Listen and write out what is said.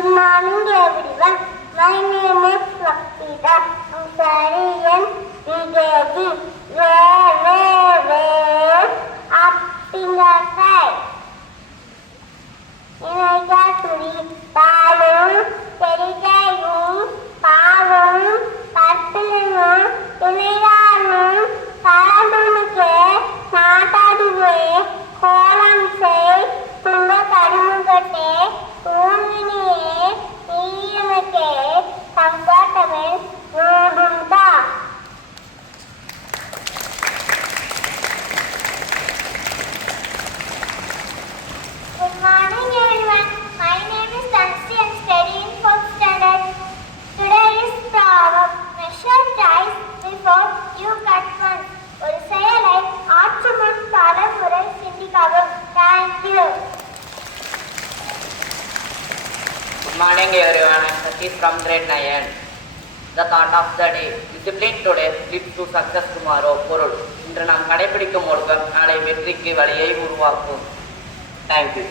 Good morning everyone. My name is Lakshita. I'm studying EKG. Where up in the sky. ഇനകത്തുരി പാലും ചെടികളും പാലും കട്ടിലും ഇലയാലും കളമുക്ക് നാട്ടാടുകെ കോലം ചെയ് തുമ്പ കടുമുകട്ടെ ഊങ്ങിനിയെ നീയമക്കെ comfortable നോടുണ്ടാ. Good morning everyone. My name is Tansi. I am studying 4th standard. Today is proverb. Measure twice before you cut once. ഒരു செயலை ஆற்றுமுன் பலமுறை சிந்திக்கவும். Thank you. Good morning everyone. I am Satish from grade 9. The thought of the day. Discipline today leads to success tomorrow. பொருள் இன்று நாம் கடைபிடிக்கும் ஒழுக்கம் நாளை வெற்றிக்கு வழியை உருவாக்கும். Thank you.